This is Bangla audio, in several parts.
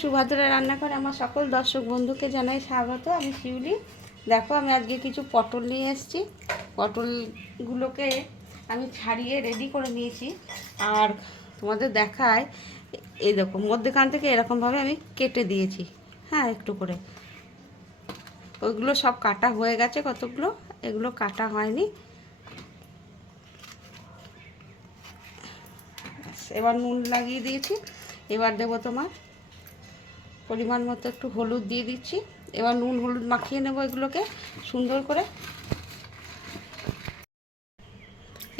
সুভদ্রা রান্না করে, আমার সকল দর্শক বন্ধুকে জানাই স্বাগত। আমি শিউলি। দেখো, আমি আজকে কিছু পটল নিয়ে এসেছি। পটলগুলোকে আমি ছাড়িয়ে রেডি করে নিয়েছি। আর তোমাদের দেখায়, এই দেখো, মধ্যেখান থেকে এরকমভাবে আমি কেটে দিয়েছি। হ্যাঁ একটু করে। ওইগুলো সব কাটা হয়ে গেছে কতগুলো? এগুলো কাটা হয়নি। এবার নুন লাগিয়ে দিয়েছি। এবার দেবো তোমার পরিমাণ মতো একটু হলুদ দিয়ে দিচ্ছি। এবার নুন হলুদ মাখিয়ে নেব এগুলোকে সুন্দর করে।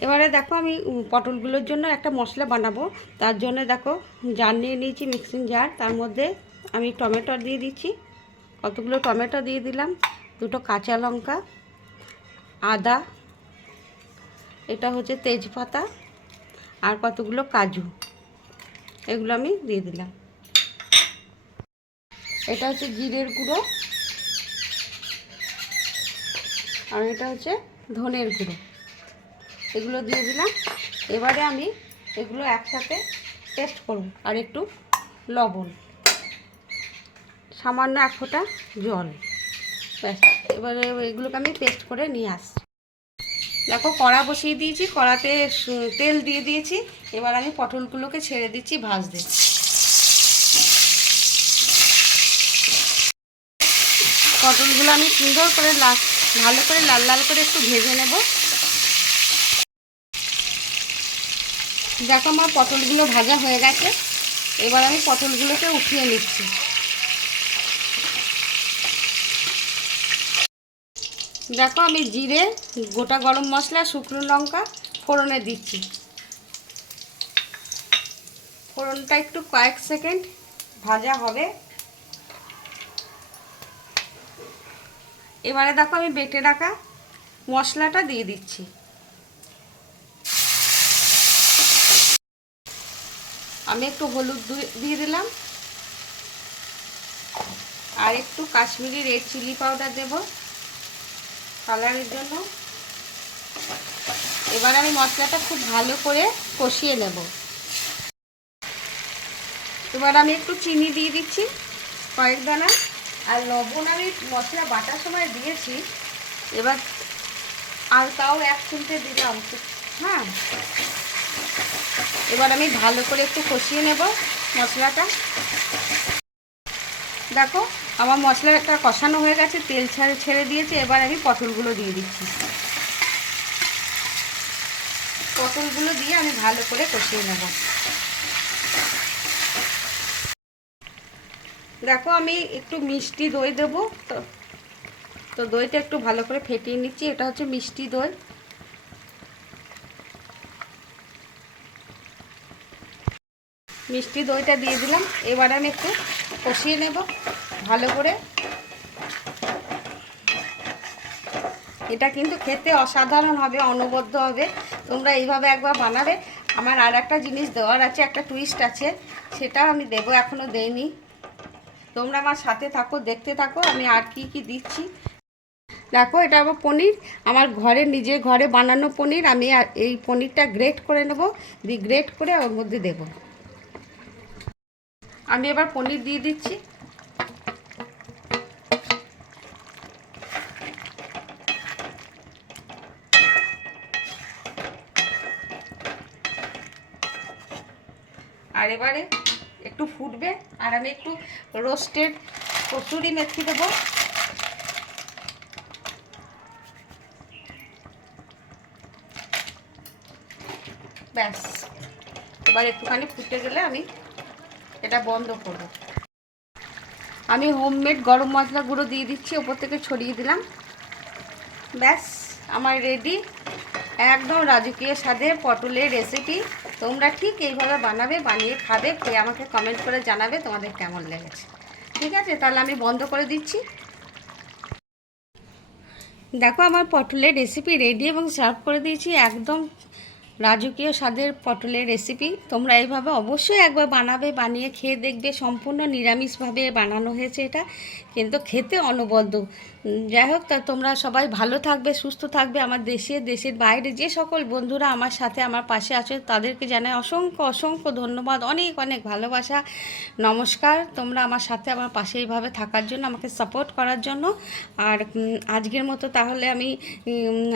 এবারে দেখো আমি পটলগুলোর জন্য একটা মশলা বানাবো। তার জন্য দেখো জার নিয়ে নিয়েছি, মিক্সিং জার। তার মধ্যে আমি টমেটো দিয়ে দিচ্ছি। কতগুলো টমেটো দিয়ে দিলাম। দুটো কাঁচা লঙ্কা, আদা, এটা হচ্ছে তেজপাতা আর কতগুলো কাজু। এগুলো আমি দিয়ে দিলাম। এটা হচ্ছে জিরের গুঁড়ো। আর এটা হচ্ছে ধনের গুঁড়ো। এগুলো দিয়ে দিলাম। এবারে আমি এগুলো একসাথে টেস্ট করব, আর একটু লবণ। সামান্য এক ফোঁটা জল। ব্যাস, এবারে এগুলোকে আমি পেস্ট করে নিয়ে আসছি। দেখো, কড়া বসিয়ে দিয়েছি, কড়াতে তেল দিয়ে দিয়েছি। এবার আমি পটলগুলোকে ছেড়ে দিচ্ছি ভাজ ভাজতে। পটলগুলো আমি সুন্দর করে লাল, ভালো করে লাল লাল করে একটু ভেজে নেব। দেখো আমার পটলগুলো ভাজা হয়ে গেছে। এবার আমি পটলগুলোকে উঠিয়ে নিচ্ছি। দেখো আমি জিরে, গোটা গরম মশলা, শুকনো লঙ্কা, ফোড়নে দিচ্ছি। ফোড়নটা একটু কয়েক সেকেন্ড ভাজা হবে। এবারে দেখো আমি বেটে রাখা মশলাটা দিয়ে দিচ্ছি। আমি একটু হলুদ দিয়ে দিলাম। আর একটু কাশ্মীরি রেড চিলি পাউডার দেব কালারের জন্য। এবার আমি মশলাটা খুব ভালো করে কষিয়ে নেব। এবার আমি একটু চিনি দিয়ে দিচ্ছি কয়েক দানা। আর লবণ আমি মশলা বাটার সময় দিয়েছি। এবার আর তাও এক চিমটে দিলাম। হ্যাঁ। এবার আমি ভালো করে একটু কষিয়ে নেব মশলাটা। দেখো, আমার মশলাটা কষানো হয়ে গেছে, তেল ছেড়ে ছেড়ে দিয়েছে, এবার আমি পটলগুলো দিয়ে দিচ্ছি। পটলগুলো দিয়ে আমি ভালো করে কষিয়ে নেব। দেখো আমি একটু মিষ্টি দই দেবো। তো তো দইটা একটু ভালো করে ফেটিয়ে নিচ্ছি। এটা হচ্ছে মিষ্টি দই। মিষ্টি দইটা দিয়ে দিলাম। এবার আমি একটু কষিয়ে নেব ভালো করে। এটা কিন্তু খেতে অসাধারণ হবে, অনবদ্য হবে। তোমরা এইভাবে একবার বানাবে। আমার আর একটা জিনিস দেওয়ার আছে, একটা টুইস্ট আছে। সেটাও আমি দেবো এখনও দেইনি। তোমরা আমার সাথে থাকো, দেখতে থাকো, আমি আর কি কি দিচ্ছি। দেখো, এটা আমার পনির। আমার ঘরে, নিজের ঘরে বানানো পনির। আমি এই পনিরটা গ্রেট করে নেব। দিয়ে গ্রেট করে ওর মধ্যে দেব। আমি এবার পনির দিয়ে দিচ্ছি। আর এবারে একটু ফুটবে আর আমি একটু রোস্টেড কচুরি মেথি দেবো। ব্যাস, এবার একটুখানি ফুটে গেলে আমি এটা বন্ধ করব। আমি হোমমেড গরম মশলা গুঁড়ো দিয়ে দিচ্ছি, ওপর থেকে ছড়িয়ে দিলাম। ব্যাস, আমার রেডি। একদম রাজকীয় স্বাদের পটলের রেসিপি তোমরা ঠিক এইভাবে বানাবে, বানিয়ে খাবে, খেয়ে আমাকে কমেন্ট করে জানাবে তোমাদের কেমন লেগেছে। ঠিক আছে, তাহলে আমি বন্ধ করে দিচ্ছি। দেখো আমার পটলের রেসিপি রেডি এবং সার্ভ করে দিয়েছি একদম রাজকীয় স্বাদের পটলের রেসিপি তোমরা এইভাবে অবশ্যই একবার বানাবে, বানিয়ে খেয়ে দেখবে। সম্পূর্ণ নিরামিষভাবে বানানো হয়েছে এটা, কিন্তু খেতে অনবদ্য। যাই হোক, তা তোমরা সবাই ভালো থাকবে, সুস্থ থাকবে। আমার দেশে, দেশের বাইরে যে সকল বন্ধুরা আমার সাথে, আমার পাশে আছে, তাদেরকে জানাই অসংখ্য অসংখ্য ধন্যবাদ, অনেক অনেক ভালোবাসা। নমস্কার, তোমরা আমার সাথে, আমার পাশে এইভাবে থাকার জন্য, আমাকে সাপোর্ট করার জন্য। আর আজকের মতো তাহলে আমি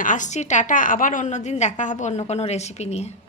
আসছি, টাটা। আবার অন্য দিন দেখা হবে অন্য কোনো রেসিপি নিয়ে।